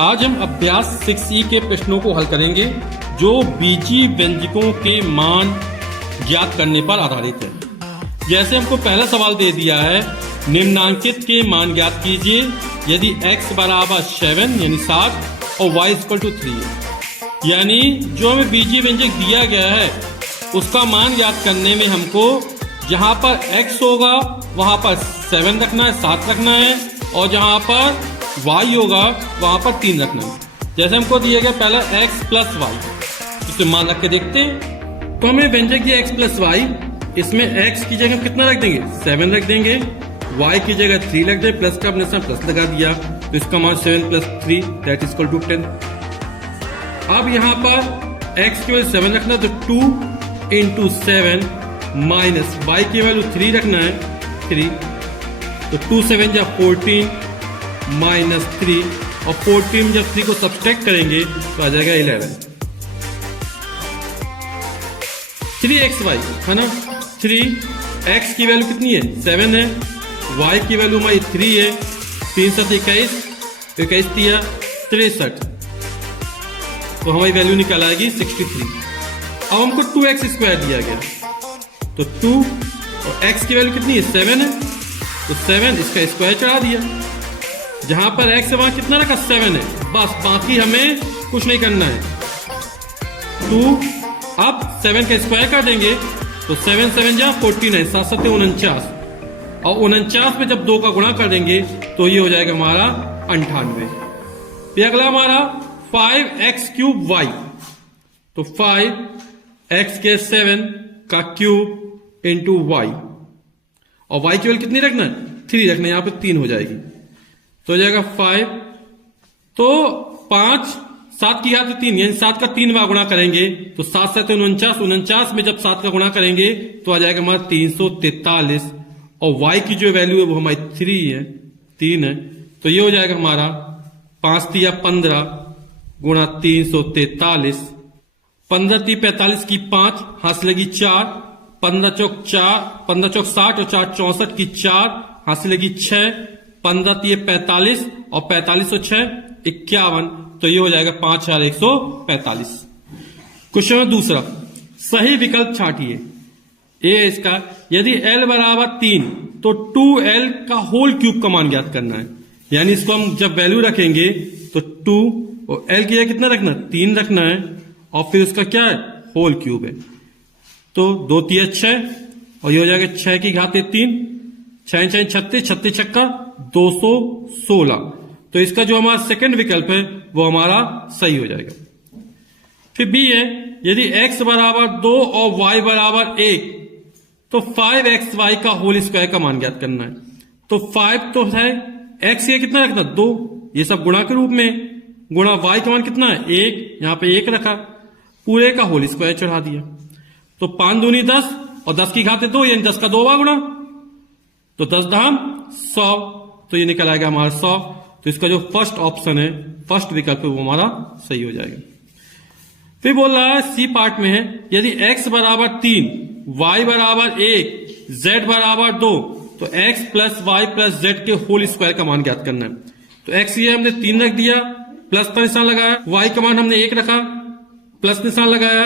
आज हम अभ्यास 6E के प्रश्नों को हल करेंगे जो बीजीय व्यंजकों के मान ज्ञात करने पर आधारित है। जैसे हमको पहला सवाल दे दिया है, निम्नांकित के मान ज्ञात कीजिए यदि x बराबर 7 यानी 7 और y इक्वल टू 3 है। यानी जो हमें बीजीय व्यंजक दिया गया है उसका मान ज्ञात करने में हमको जहां पर x होगा वहां पर 7 रखना है, 7 रखना है, और जहां पर y होगा वहां पर 3 रखना है। जैसे हमको दिया गया पहला x प्लस वाई, इसे मान रख के देखते हैं। तो हमें व्यंजक दिया x प्लस वाई, इसमें x की जगह कितना रख देंगे, 7 रख देंगे, y की जगह 3 रख देंगे, प्लस का अपने साथ प्लस लगा दिया, तो इसका मान 7 plus 3 that is equal to 10। अब यहाँ पर x की वैल्यू 7 रखना है तो 2 इंटू 7 माइनस y की वैल्यू 3 रखना है 3, तो 2 7 जा 14 माइनस 3, और 14 में जब 3 को सब्सट्रैक्ट करेंगे तो आ जाएगा 11। 3xy है ना, 3x की वैल्यू कितनी है 7 है, y की वैल्यू हमारी 3 है, 3 7 21, 21 दिया 63, तो हमारी वैल्यू निकल आएगी 63। अब हमको 2x स्क्वायर दिया गया तो 2 और x की वैल्यू कितनी है 7 है, तो 7 इसका स्क्वायर चढ़ा दिया, जहां पर x वहां कितना रखा 7 है, बस बाकी हमें कुछ नहीं करना है। 2 अब 7 का स्क्वायर कर देंगे तो 7 7 जा 49, 7 7 49, और 49 में जब 2 का गुणा कर देंगे तो ये हो जाएगा हमारा 98। फिर अगला हमारा 5x क्यूब y, तो 5x के 7 का क्यूब इंटू y, और y की वैल्यू कितनी रखना है 3 रखना है, यहां पे 3 हो जाएगी, तो हो जाएगा 5, तो 5 7 की घात 3 यानी 7 का 3 बार गुणा करेंगे तो 7 7 49, 49 में जब 7 का गुणा करेंगे तो आ जाएगा हमारा 343, और y की जो वैल्यू है वो हमारी 3 है, तो ये हो जाएगा हमारा 5 3 15 गुणा 343, 15 3 45 की 5 हाथ से लगी 4, 15 चौक 60 और 4 64 की 4 हाथ से लगी 6, 15 3 45 और 45 और 6 51, तो ये हो जाएगा 5145। क्वेश्चन दूसरा, सही विकल्प छांटिए। ए इसका, यदि l बराबर 3 तो 2l का होल क्यूब का मान ज्ञात करना है। यानी इसको हम जब वैल्यू रखेंगे तो 2 और l की जगह कितना रखना है 3 रखना है, और फिर उसका क्या है होल क्यूब है, तो 2 3 6, और ये हो जाएगा 6 की घात 3, 6 6 36, 36 छक्का 216, तो इसका जो हमारा सेकंड विकल्प है वो हमारा सही हो जाएगा। फिर बी है, यदि x बराबर 2 और y बराबर 1 तो 5xy का होल स्क्वायर का मान ज्ञात करना है। तो 5 तो है, x ये कितना रखना 2, ये सब गुणा के रूप में, गुणा y का मान कितना है 1, यहां पे 1 रखा, पूरे का होल स्क्वायर चढ़ा दिया, तो 5 दूनी 10 और 10 की घात 2 यानी 10 का 2 बार गुणा, तो 10 धाम 100, तो ये निकल आएगा हमारा 100, तो इसका जो फर्स्ट ऑप्शन है, फर्स्ट विकल्प है वो हमारा सही हो जाएगा। फिर बोल रहा है सी पार्ट में है, यदि x बराबर 3 y बराबर 1 z बराबर 2 तो x plus y plus z के होल स्क्वायर का मान ज्ञात करना है। तो x ये हमने 3 रख दिया, प्लस का निशान लगाया, y का मान हमने 1 रखा, प्लस निशान लगाया,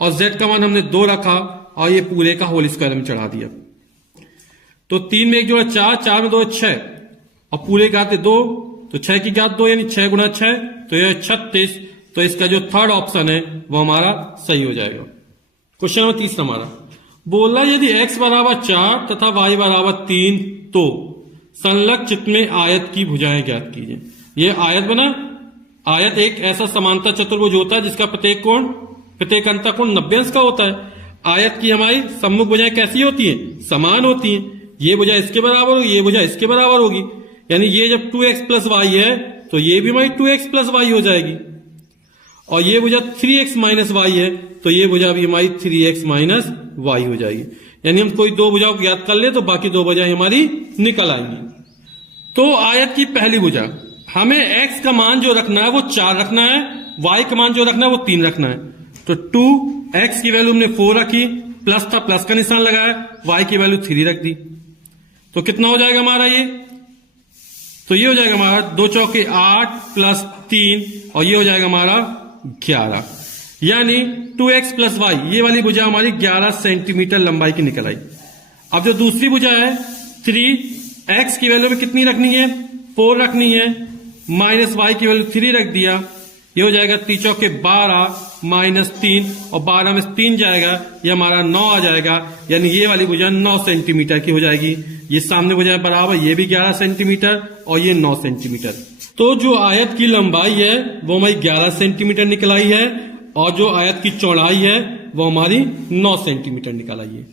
और z का मान हमने 2 रखा, और ये पूरे का होल स्क्वायर में चढ़ा दिया। तो 3 में 1 जोड़ा 4, 4 में 2 6, और पूरे घात 2, तो 6 की घात 2 यानी 6 गुणा 6, तो यह 36, तो इसका जो थर्ड ऑप्शन है वो हमारा सही हो जाएगा। क्वेश्चन नंबर तीसरा हमारा बोला, यदि x बराबर 4 तथा y बराबर 3 तो संलग्न चित्र में आयत की भुजाएं ज्ञात कीजिए। यह आयत बना, आयत एक ऐसा समांतर चतुर्भुज होता है जिसका प्रत्येक अंतःकोण 90 अंश का होता है। आयत की हमारी सम्मुख भुजाएं कैसी होती हैं, समान होती हैं, ये भुजा इसके बराबर होगी, ये भुजा इसके बराबर होगी, यानी ये जब 2x प्लस वाई है तो ये भी हमारी 2x प्लस वाई हो जाएगी, और ये भुजा 3x माइनस वाई है तो ये भुजा भी हमारी 3x माइनस वाई हो जाएगी। यानी हम कोई दो भुजाओं को ज्ञात कर ले तो बाकी दो भुजाएं हमारी निकल आएंगी। तो आयत की पहली भुजा, हमें x का मान जो रखना है वो 4 रखना है, y का मान जो रखना है वो 3 रखना है। तो 2x की वैल्यू हमने 4 रखी, प्लस था प्लस का निशान लगाया, y की वैल्यू 3 रख दी, तो कितना हो जाएगा हमारा ये, तो ये हो जाएगा हमारा 2 चौके 8 प्लस 3 और ये हो जाएगा हमारा 11, यानी 2x प्लस वाई, ये वाली भुजा हमारी 11 सेंटीमीटर लंबाई की निकल आई। अब जो दूसरी भुजा है 3x की वैल्यू में कितनी रखनी है, 4 रखनी है, माइनस वाई की वैल्यू 3 रख दिया, ये हो जाएगा 3 चौके 12 माइनस 3 और 12 में 3 जाएगा, ये हमारा 9 आ जाएगा, यानी ये वाली भुजा 9 सेंटीमीटर की हो जाएगी। ये सामने भुजा बराबर, ये भी 11 सेंटीमीटर और ये 9 सेंटीमीटर। तो जो आयत की लंबाई है वो हमारी 11 सेंटीमीटर निकल आई है और जो आयत की चौड़ाई है वो हमारी 9 सेंटीमीटर निकल आई है।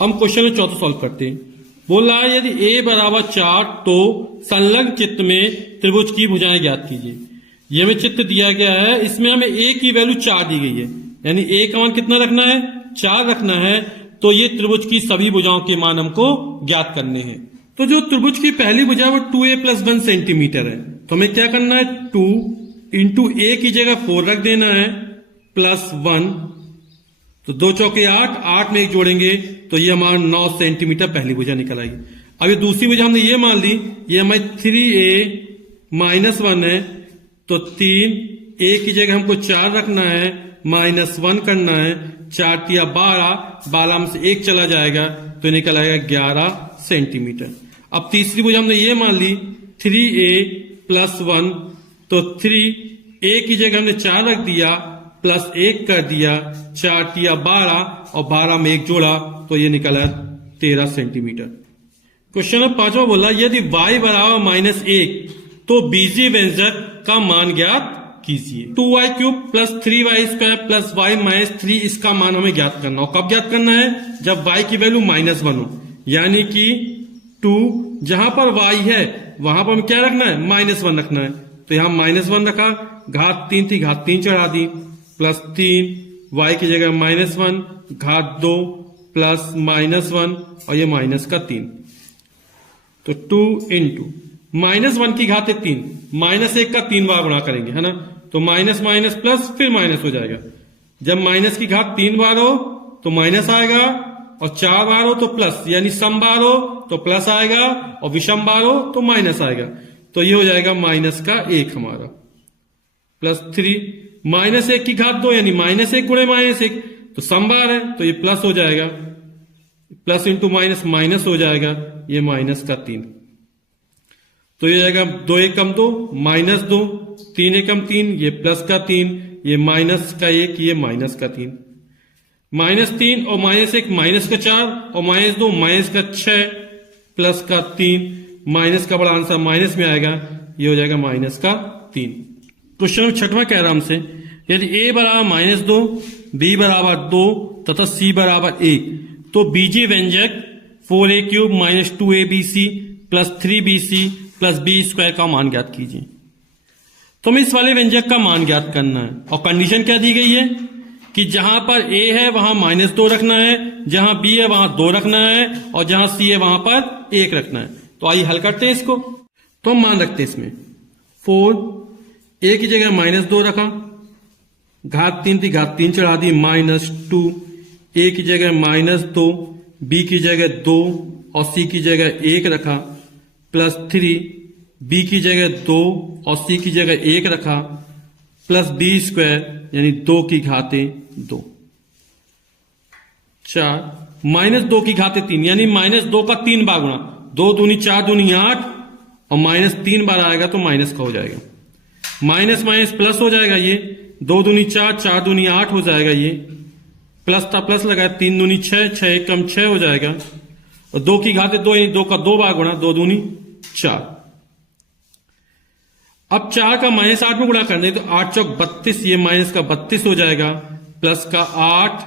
हम क्वेश्चन में चौथा सॉल्व करते हैं। बोला है यदि a बराबर 4 तो संलग्न चित्र में त्रिभुज की भुजाएं ज्ञात कीजिए। ये हमें चित्र दिया गया है, इसमें हमें a की वैल्यू 4 दी गई है, यानी a का मान कितना रखना है, 4 रखना है। तो ये त्रिभुज की सभी भुजाओं के मान हमको ज्ञात करने हैं। तो जो त्रिभुज की पहली भुजा वो 2a प्लस 1 सेंटीमीटर है, तो हमें क्या करना है, 2 इंटू a की जगह 4 रख देना है प्लस 1, तो 2 चौके 8, 8 में 1 जोड़ेंगे तो ये हमारा 9 सेंटीमीटर पहली भुजा निकल आई। अब ये दूसरी भुजा हमने ये मान ली, ये हमारी 3a माइनस 1 है, तो 3a की जगह हमको 4 रखना है, माइनस 1 करना है, 4 तिया 12, 12 में से 1 चला जाएगा तो निकल आएगा 11 सेंटीमीटर। अब तीसरी भुजा हमने ये मान ली 3a प्लस 1, तो 3a की जगह हमने 4 रख दिया प्लस 1 कर दिया, 4 तिया 12 और 12 में 1 जोड़ा तो ये निकला 13 सेंटीमीटर। क्वेश्चन नंबर 5वां बोला यदि y बराबर माइनस 1 तो बीजीय व्यंजक का मान ज्ञात कीजिए। 2y cube plus 3y square plus y minus 3, इसका मान हमें ज्ञात करना हो। कब ज्ञात करना है, जब y की वैल्यू -1 हो, यानी कि 2 जहां पर y है वहां पर हमें क्या रखना है, -1 रखना है। तो यहां -1 रखा, घात 3 थी, घात 3 चढ़ा दी, प्लस 3, y की जगह -1, घात 2 प्लस -1 और ये माइनस का 3, तो 2 इंटू -1 की घात 3, -1 का 3 बार गुणा करेंगे, है ना, तो माइनस माइनस प्लस फिर माइनस हो जाएगा। जब माइनस की घात 3 बार हो तो माइनस आएगा और 4 बार हो तो प्लस, यानी सम बार हो तो प्लस आएगा और विषम बार हो तो माइनस आएगा। तो ये हो जाएगा माइनस का 1 हमारा, प्लस 3, -1 की घात 2 यानी -1 गुणे -1, तो सम बार है तो ये प्लस हो जाएगा, प्लस इंटू माइनस माइनस हो जाएगा, ये माइनस का 3, तो ये जाएगा 2 एकम 2 -2, 3 एकम 3, ये प्लस का 3, ये माइनस का 1, ये माइनस का 3, -3 और -1 माइनस का 4 और -2 माइनस का 6 प्लस का 3, माइनस का बड़ा आंसर माइनस में आएगा, ये हो जाएगा माइनस का 3। क्वेश्चन नंबर 6वां कह रहा हमसे यदि a बराबर -2, b बराबर 2 तथा c बराबर 1 तो बीजीय व्यंजक 4a cube minus 2abc plus 3bc plus b square का मान ज्ञात कीजिए। तो हमें इस वाले व्यंजक का मान ज्ञात करना है और कंडीशन क्या दी गई है कि जहां पर a है वहां -2 रखना है, जहां b है वहां 2 रखना है और जहां c है वहां पर 1 रखना है। तो आइए हल करते हैं इसको। तो हम मान रखते हैं इसमें 4, a की जगह -2 रखा, घात 3 थी, घात 3 चढ़ा दी, -2, a की जगह -2, b की जगह 2 और c की जगह 1 रखा, प्लस 3, b की जगह 2 और c की जगह 1 रखा, प्लस b स्क्वायर यानी 2 की घातें 2, 4, -2 की घातें 3 यानी -2 का 3 बार गुणा, 2 दूनी 4 दूनी 8 और -3 बार आएगा तो माइनस का हो जाएगा, माइनस माइनस प्लस हो जाएगा, ये 2 दूनी 4, 4 दूनी 8 हो जाएगा, ये प्लस था प्लस लगाया, 3 दूनी 6, 6 एकम 6 हो जाएगा और 2 की घातें 2 यानी 2 का 2 बार गुणा, 2 दूनी 4। अब 4 का -8 में गुणा करने तो 8 चौक 32, ये माइनस का 32 हो जाएगा, प्लस का 8,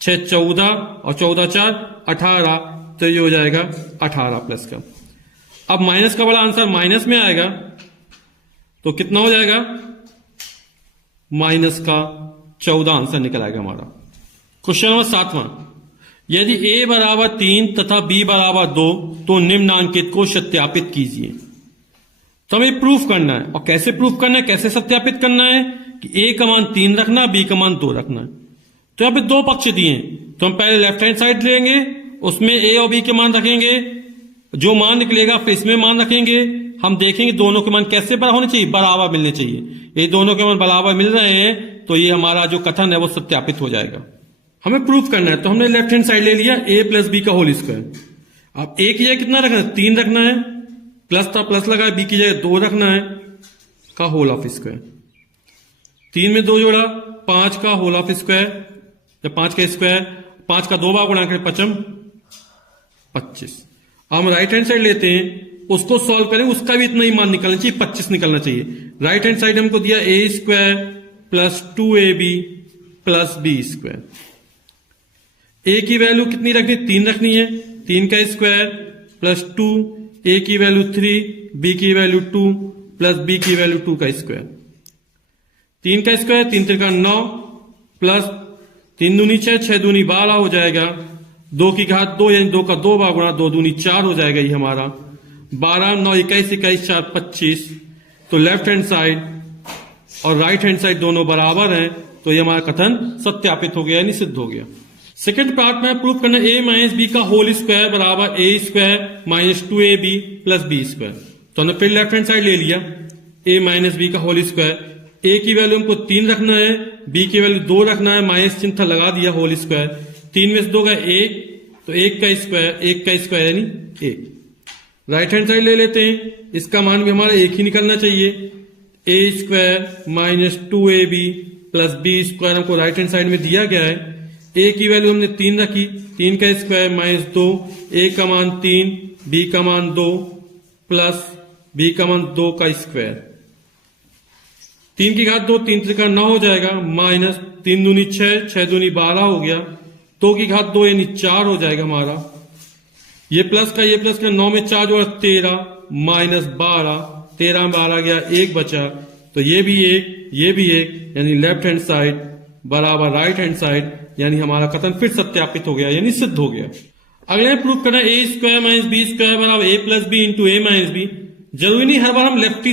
6 14 और 14 4 18, तो ये हो जाएगा 18 प्लस का। अब माइनस का बड़ा आंसर माइनस में आएगा तो कितना हो जाएगा, माइनस का 14 आंसर निकल आएगा हमारा। क्वेश्चन नंबर 7वां यदि a बराबर 3 तथा b बराबर 2 तो निम्नांकित को सत्यापित कीजिए। तो हमें प्रूफ करना है और कैसे प्रूफ करना है, कैसे सत्यापित करना है कि a का मान 3 रखना, b का मान 2 रखना है। तो यहां पे 2 पक्ष दिए हैं तो हम पहले लेफ्ट हैंड साइड लेंगे, उसमें a और b के मान रखेंगे, जो मान निकलेगा फिर इसमें मान रखेंगे, हम देखेंगे दोनों के मान कैसे बराबर होने चाहिए, बराबर मिलने चाहिए। ये दोनों के मान बराबर मिल रहे हैं तो ये हमारा जो कथन है वो सत्यापित हो जाएगा। हमें प्रूफ करना है तो हमने लेफ्ट हैंड साइड ले लिया a प्लस बी का होल स्क्वायर। अब a की जगह कितना रखना है, 3 रखना है, प्लस था प्लस लगा, b की जगह 2 रखना है का होल ऑफ स्क्वायर। 3 में 2 जोड़ा 5 का होल ऑफ स्क्वायर, या 5 का स्क्वायर, 5 का 2 बार गुणा करें 5 25। अब हम राइट हैंड साइड लेते हैं, उसको सॉल्व करें, उसका भी इतना ही मान निकलना चाहिए, 25 निकलना चाहिए। राइट हैंड साइड हमको दिया a square plus 2ab plus b square. a की वैल्यू कितनी रखनी, 3 रखनी है, 3 का स्क्वायर प्लस 2, a की वैल्यू 3, b की वैल्यू 2 प्लस b की वैल्यू 2 का स्क्वायर। 3 का स्क्वायर 3 3 का 9 प्लस 3 दूनी 6, 6 दूनी 12 हो जाएगा, 2 की घात 2 यानी 2 का 2 बार गुणा 2 दूनी 4 हो जाएगा ये हमारा। 12 9 21 21 4 25। तो लेफ्ट हैंड साइड और राइट हैंड साइड दोनों बराबर हैं, तो ये हमारा कथन सत्यापित हो गया यानी सिद्ध हो गया। सेकेंड पार्ट में प्रूफ करना a माइनस बी का होल स्क्वायर बराबर a square minus 2ab plus b square. तो हमने फिर लेफ्ट हैंड साइड ले लिया, a माइनस बी का होल स्क्वायर। a की वैल्यू हमको 3 रखना है, b की वैल्यू 2 रखना है, माइनस चिन्ह था लगा दिया, होल स्क्वायर। 3 में से 2 का 1, तो 1 का स्क्वायर यानी 1। राइट हैंड साइड ले लेते हैं, इसका मान भी हमारा 1 ही निकलना चाहिए। a square minus 2ab plus b square हमको राइट हैंड साइड में दिया गया है। a की वैल्यू हमने 3 रखी, 3 का स्क्वायर माइनस 2, a का मान 3, b का मान 2 प्लस b का मान 2 का स्क्वायर। 3 की घात 2, 3 3 का 9 हो जाएगा, माइनस 3 दूनी 6, 6 दूनी 12 हो गया, 2 की घात 2 यानी 4 हो जाएगा हमारा। ये प्लस का 9 में 4 जोड़ा 13 माइनस 12, 13 में 12 गया, 1 बचा, तो ये भी 1 यानी लेफ्ट हैंड साइड बराबर राइट हैंड साइड, यानी हमारा कथन फिर सत्यापित हो गया यानी सिद्ध हो गया। अगले प्रूफ करना a square minus b square बराबर a plus B into a minus B. जरूरी नहीं हर बार हम लेफ्ट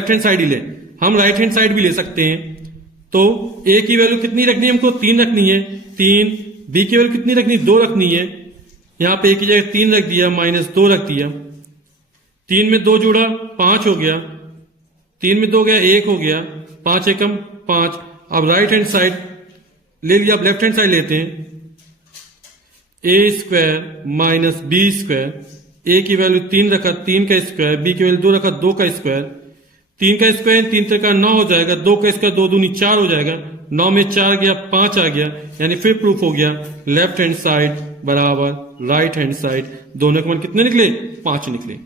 हैंड साइड ही ले, हम राइट हैंड साइड भी ले सकते हैं। तो a की वैल्यू कितनी रखनी है हमको, 3 रखनी है, 3, b की वैल्यू कितनी रखनी है, 2 रखनी है। यहां पे a की जगह 3 रख दिया, माइनस 2 रख दिया, 3 में 2 जुड़ा 5 हो गया, 3 में 2 गया 1 हो गया, 5 एकम 5। अब राइट हैंड साइड ले लिया, अब लेफ्ट हैंड साइड लेते हैं, a square minus b square. a की वैल्यू 3 रखा, 3 का स्क्वायर, b की वैल्यू 2 रखा, 2 का स्क्वायर। 3 का स्क्वायर 3 3 का 9 हो जाएगा, 2 का स्क्वायर 2 दूनी 4 हो जाएगा, 9 में 4 गया 5 आ गया, यानी फिर प्रूफ हो गया लेफ्ट हैंड साइड बराबर राइट हैंड साइड। दोनों के मान कितने निकले, 5 निकले।